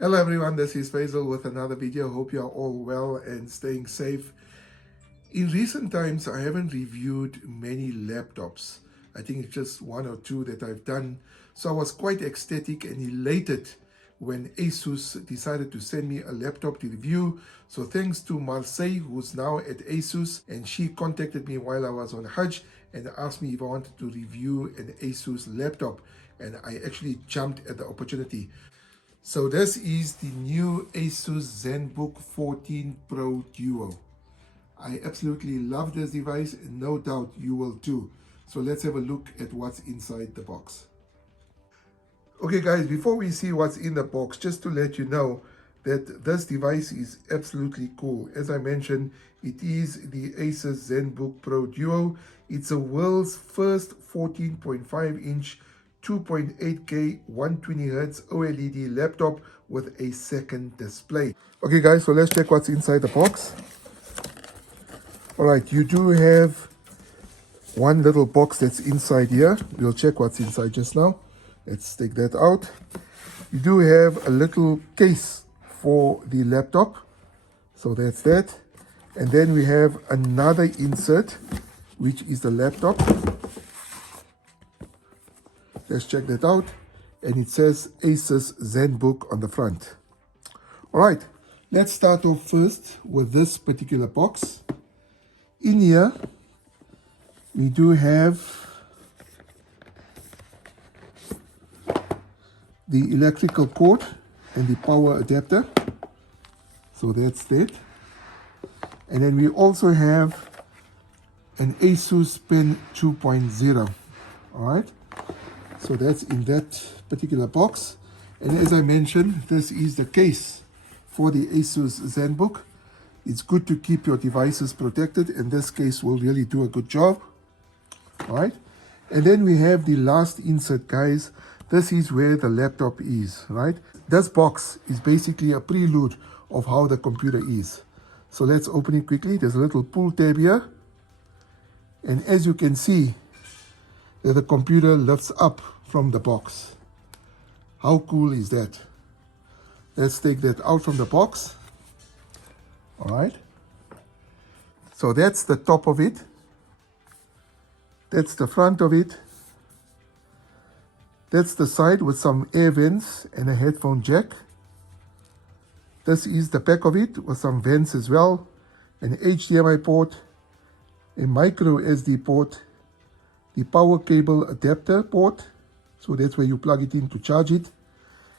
Hello everyone, this is Faisal with another video. Hope you are all well and staying safe. In recent times, I haven't reviewed many laptops. I think it's just one or two that I've done. So I was quite ecstatic and elated when ASUS decided to send me a laptop to review. So thanks to Marseille, who's now at ASUS, and she contacted me while I was on Hajj and asked me if I wanted to review an ASUS laptop. And I actually jumped at the opportunity. So this is the new ASUS Zenbook 14 Pro Duo. I absolutely love this device and no doubt you will too. So let's have a look at what's inside the box. Okay guys, before we see what's in the box, just to let you know that this device is absolutely cool. As I mentioned, it is the ASUS Zenbook Pro Duo. It's the world's first 14.5-inch 2.8K 120Hz OLED laptop with a second display. Okay guys, so let's check what's inside the box. Alright, you do have one little box that's inside here. We'll check what's inside just now. Let's take that out. You do have a little case for the laptop. So that's that. And then we have another insert, which is the laptop. Let's check that out. And it says ASUS Zenbook on the front. All right, let's start off first with this particular box. In here, we do have the electrical cord and the power adapter. So that's that. And then we also have an ASUS Pen 2.0. All right. So that's in that particular box. And as I mentioned, this is the case for the ASUS Zenbook. It's good to keep your devices protected, and this case will really do a good job. All right. And then we have the last insert, guys. This is where the laptop is, right? This box is basically a prelude of how the computer is. So let's open it quickly. There's a little pull tab here. And as you can see, the computer lifts up from the box. How cool is that? Let's take that out from the box. All right. So that's the top of it. That's the front of it. That's the side with some air vents and a headphone jack. This is the back of it with some vents as well, an HDMI port, a micro SD port, the power cable adapter port, so that's where you plug it in to charge it.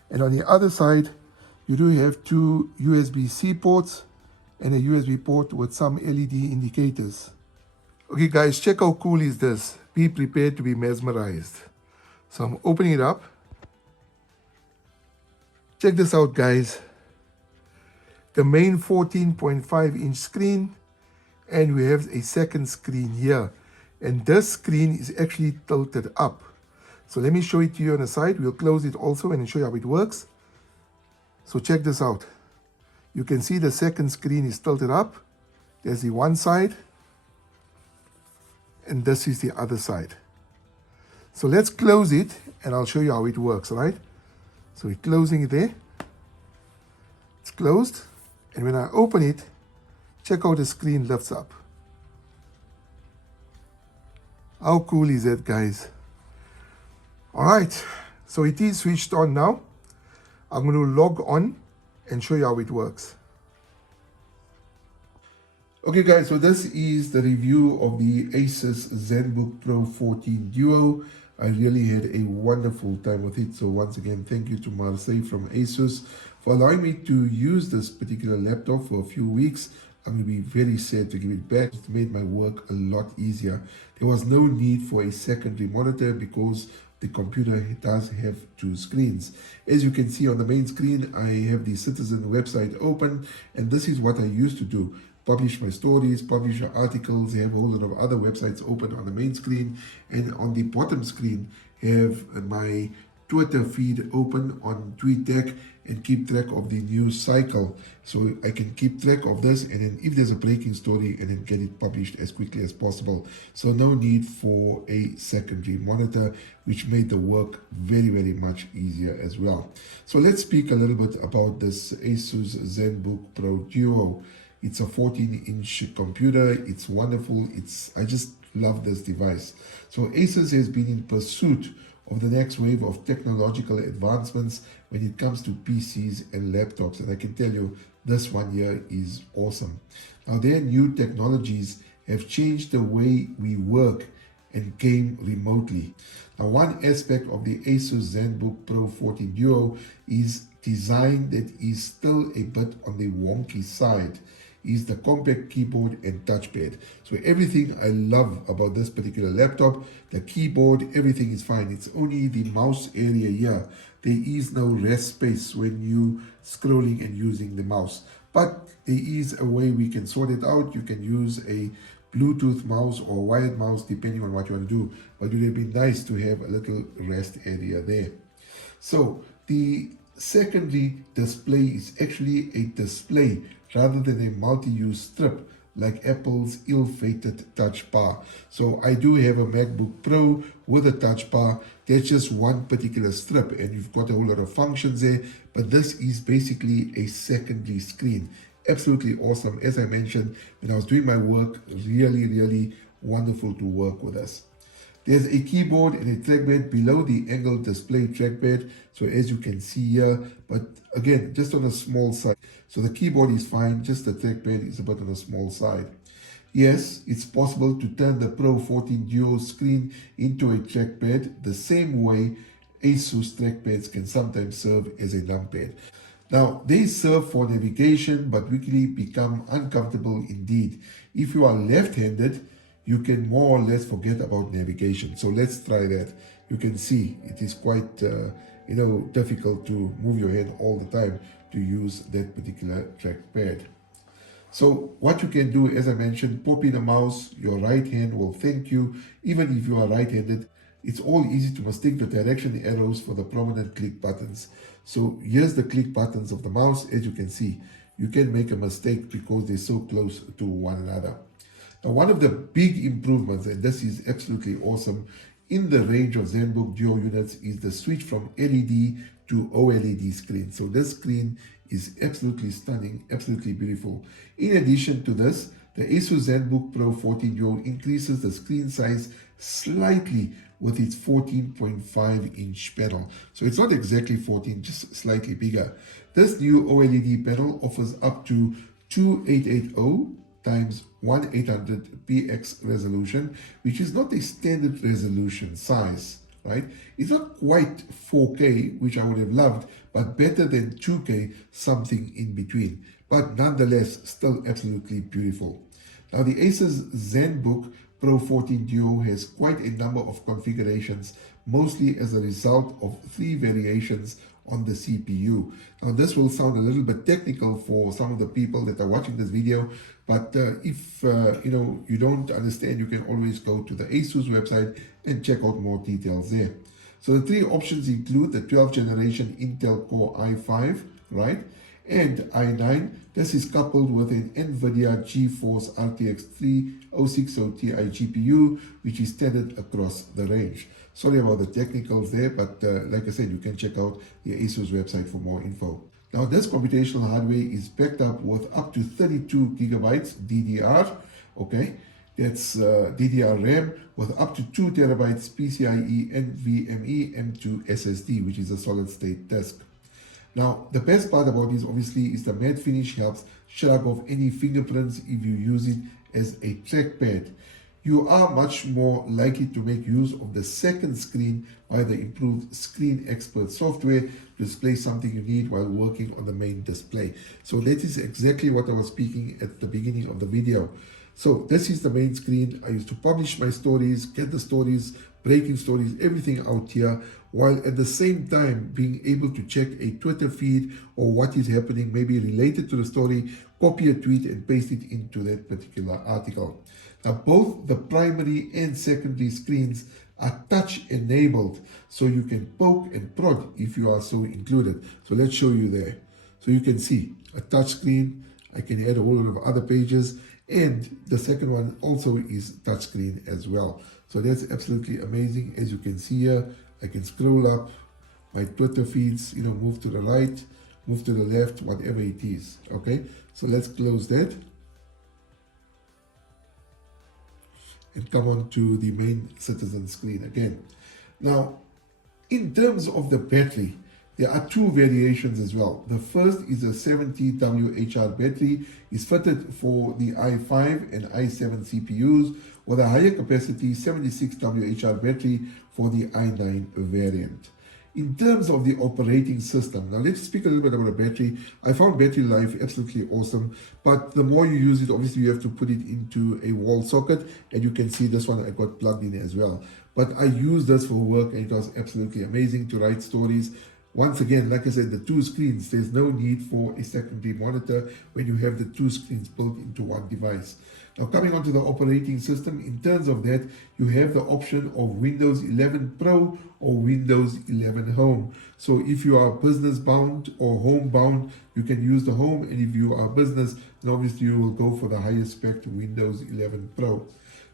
And on the other side, you do have two USB-C ports and a USB port with some LED indicators. Okay guys, check how cool is this. Be prepared to be mesmerized. So I'm opening it up. Check this out, guys. The main 14.5-inch screen, and we have a second screen here. And this screen is actually tilted up. So let me show it to you on the side. We'll close it also and show you how it works. So check this out. You can see the second screen is tilted up. There's the one side. And this is the other side. So let's close it and I'll show you how it works, all right? So we're closing it there. It's closed. And when I open it, check how the screen lifts up. How cool is that, guys? All right, so it is switched on now. I'm going to log on and show you how it works. Okay guys, so this is the review of the ASUS Zenbook Pro 14 Duo. I really had a wonderful time with it. So once again, thank you to Marseille from ASUS for allowing me to use this particular laptop for a few weeks. I'm going to be very sad to give it back. It made my work a lot easier. There was no need for a secondary monitor because the computer does have two screens. As you can see on the main screen, I have the Citizen website open, and this is what I used to do. Publish my stories, publish articles, have a whole lot of other websites open on the main screen, and on the bottom screen have my Twitter feed open on TweetDeck and keep track of the news cycle. So I can keep track of this, and then if there's a breaking story, and then get it published as quickly as possible. So no need for a secondary monitor, which made the work very, very much easier as well. So let's speak a little bit about this ASUS Zenbook Pro Duo. It's a 14-inch computer. It's wonderful. I just love this device. So ASUS has been in pursuit of the next wave of technological advancements when it comes to PCs and laptops. And I can tell you, this one here is awesome. Now, their new technologies have changed the way we work and game remotely. Now, one aspect of the ASUS Zenbook Pro 14 Duo is design that is still a bit on the wonky side, is the compact keyboard and touchpad. So everything I love about this particular laptop, the keyboard, everything is fine. It's only the mouse area here. There is no rest space when you scrolling and using the mouse. But there is a way we can sort it out. You can use a Bluetooth mouse or wired mouse depending on what you want to do. But it would have been nice to have a little rest area there. So the secondary display is actually a display rather than a multi-use strip like Apple's ill-fated touch bar. So I do have a MacBook Pro with a touch bar. There's just one particular strip and you've got a whole lot of functions there, but this is basically a secondary screen. Absolutely awesome. As I mentioned, when I was doing my work, really, really wonderful to work with this. There's a keyboard and a trackpad below the angled display trackpad. So as you can see here, but again, just on a small side. So the keyboard is fine, just the trackpad is a bit on a small side. Yes, it's possible to turn the Pro 14 Duo screen into a trackpad the same way ASUS trackpads can sometimes serve as a numpad. Now, they serve for navigation, but quickly become uncomfortable indeed. If you are left-handed, you can more or less forget about navigation. So let's try that. You can see it is quite difficult to move your hand all the time to use that particular trackpad. So what you can do, as I mentioned, pop in a mouse, your right hand will thank you. Even if you are right-handed, it's all easy to mistake the direction arrows for the prominent click buttons. So here's the click buttons of the mouse. As you can see, you can make a mistake because they're so close to one another. Now, one of the big improvements, and this is absolutely awesome, in the range of Zenbook Duo units is the switch from LED to OLED screen. So this screen is absolutely stunning, absolutely beautiful. In addition to this, the ASUS Zenbook Pro 14 Duo increases the screen size slightly with its 14.5-inch panel. So it's not exactly 14, just slightly bigger. This new OLED panel offers up to 2880 times 1800 px resolution, which is not a standard resolution size, right? It's not quite 4K, which I would have loved, but better than 2K, something in between. But nonetheless, still absolutely beautiful. Now, the ASUS Zenbook Pro 14 Duo has quite a number of configurations, mostly as a result of 3 variations on the CPU. Now, this will sound a little bit technical for some of the people that are watching this video, but if you don't understand, you can always go to the ASUS website and check out more details there. So the 3 options include the 12th generation Intel Core i5, right? And i9. This is coupled with an NVIDIA GeForce RTX 3060 Ti GPU, which is standard across the range. Sorry about the technicals there, but like I said, you can check out the ASUS website for more info. Now, this computational hardware is backed up with up to 32 gigabytes DDR, okay? That's DDR RAM with up to 2 terabytes PCIe NVMe M2 SSD, which is a solid-state disk. Now, the best part about this obviously is the matte finish helps shrug off any fingerprints if you use it as a trackpad. You are much more likely to make use of the second screen by the improved Screen Expert software to display something you need while working on the main display. So that is exactly what I was speaking at the beginning of the video. So this is the main screen. I used to publish my stories, get the stories, breaking stories, everything out here, while at the same time being able to check a Twitter feed or what is happening, maybe related to the story, copy a tweet and paste it into that particular article. Now, both the primary and secondary screens are touch enabled, so you can poke and prod if you are so included. So let's show you there. So you can see a touch screen. I can add a whole lot of other pages, and the second one also is touchscreen as well. So that's absolutely amazing. As you can see here, I can scroll up my Twitter feeds, move to the right, move to the left, whatever it is. Okay, so let's close that and come on to the main citizen screen again. Now, in terms of the battery, there are two variations as well. The first is a 70 WHR battery, is fitted for the i5 and i7 CPUs, with a higher capacity 76 WHR battery for the i9 variant. In terms of the operating system, now let's speak a little bit about the battery. I found battery life absolutely awesome, but the more you use it, obviously you have to put it into a wall socket, and you can see this one I got plugged in as well. But I use this for work, and it was absolutely amazing to write stories. Once again, like I said, the two screens, there's no need for a secondary monitor when you have the two screens built into one device. Now, coming on to the operating system, in terms of that, you have the option of Windows 11 Pro or Windows 11 Home. So if you are business bound or home bound, you can use the home, and if you are business, then obviously you will go for the highest spec Windows 11 Pro.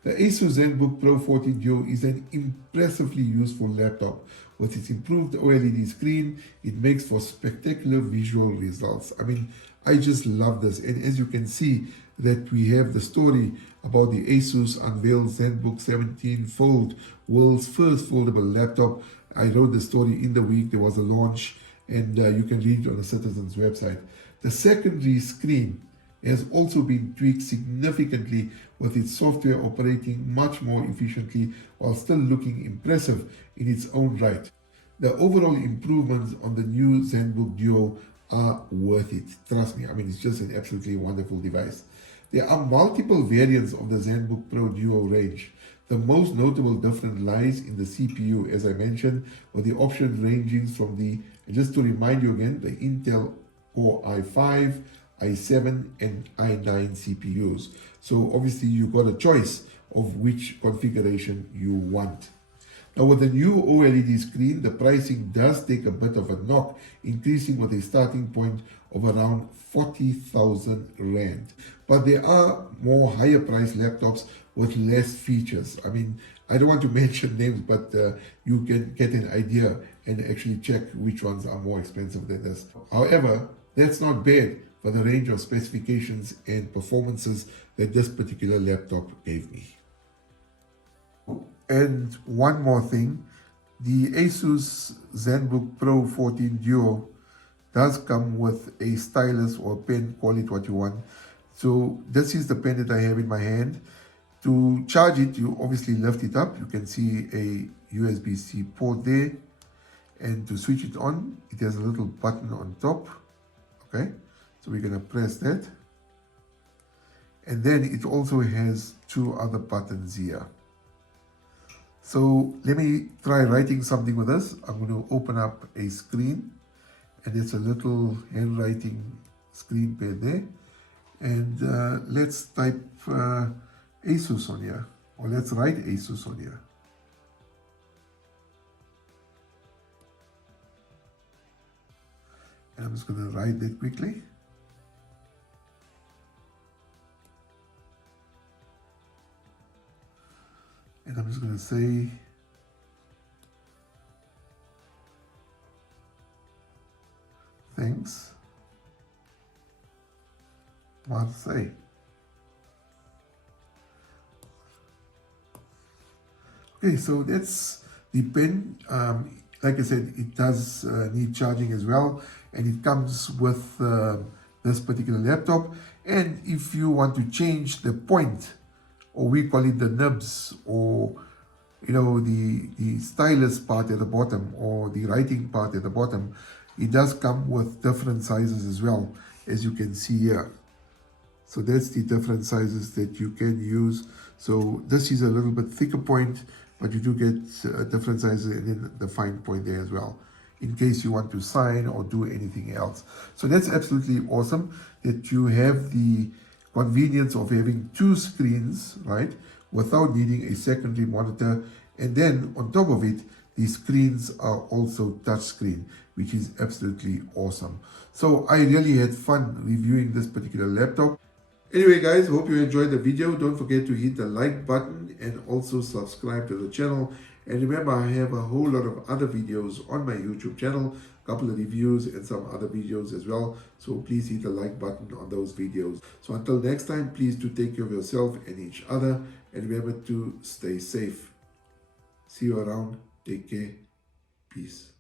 The ASUS Zenbook Pro 14 Duo is an impressively useful laptop. With its improved OLED screen, it makes for spectacular visual results. I mean, I just love this. And as you can see, that we have the story about the ASUS unveiled Zenbook 17 Fold, world's first foldable laptop. I wrote the story in the week. There was a launch, and you can read it on the Citizen's website. The secondary screen has also been tweaked significantly, with its software operating much more efficiently while still looking impressive in its own right. The overall improvements on the new Zenbook Duo are worth it. Trust me, I mean, it's just an absolutely wonderful device. There are multiple variants of the Zenbook Pro Duo range. The most notable difference lies in the CPU, as I mentioned, with the options ranging from the, just to remind you again, the Intel Core i5, i7 and i9 CPUs. So obviously you got a choice of which configuration you want. Now with the new OLED screen, the pricing does take a bit of a knock, increasing with a starting point of around 40,000 Rand. But there are more higher priced laptops with less features. I mean, I don't want to mention names, but you can get an idea and actually check which ones are more expensive than this. However, that's not bad for the range of specifications and performances that this particular laptop gave me. And one more thing, the ASUS Zenbook Pro 14 Duo does come with a stylus or pen, call it what you want. So this is the pen that I have in my hand. To charge it, you obviously lift it up. You can see a USB-C port there. And to switch it on, it has a little button on top. Okay, so we're going to press that. And then it also has two other buttons here. So let me try writing something with this. I'm going to open up a screen, and it's a little handwriting screen pad there. And let's type ASUS on here, or let's write ASUS on here. And I'm just going to write that quickly. And I'm just going to say thanks, Marseille. Okay, so that's the pen. Like I said, it does need charging as well, and it comes with this particular laptop. And if you want to change the point, or we call it the nibs, or the stylus part at the bottom, or the writing part at the bottom, it does come with different sizes as well, as you can see here. So that's the different sizes that you can use. So this is a little bit thicker point, but you do get different sizes, and then the fine point there as well, in case you want to sign or do anything else. So that's absolutely awesome that you have the convenience of having two screens, right, without needing a secondary monitor. And then on top of it, these screens are also touchscreen, which is absolutely awesome. So I really had fun reviewing this particular laptop. Anyway guys, hope you enjoyed the video. Don't forget to hit the like button and also subscribe to the channel. And remember, I have a whole lot of other videos on my YouTube channel, a couple of reviews and some other videos as well. So please hit the like button on those videos. So until next time, please do take care of yourself and each other. And remember to stay safe. See you around. Take care. Peace.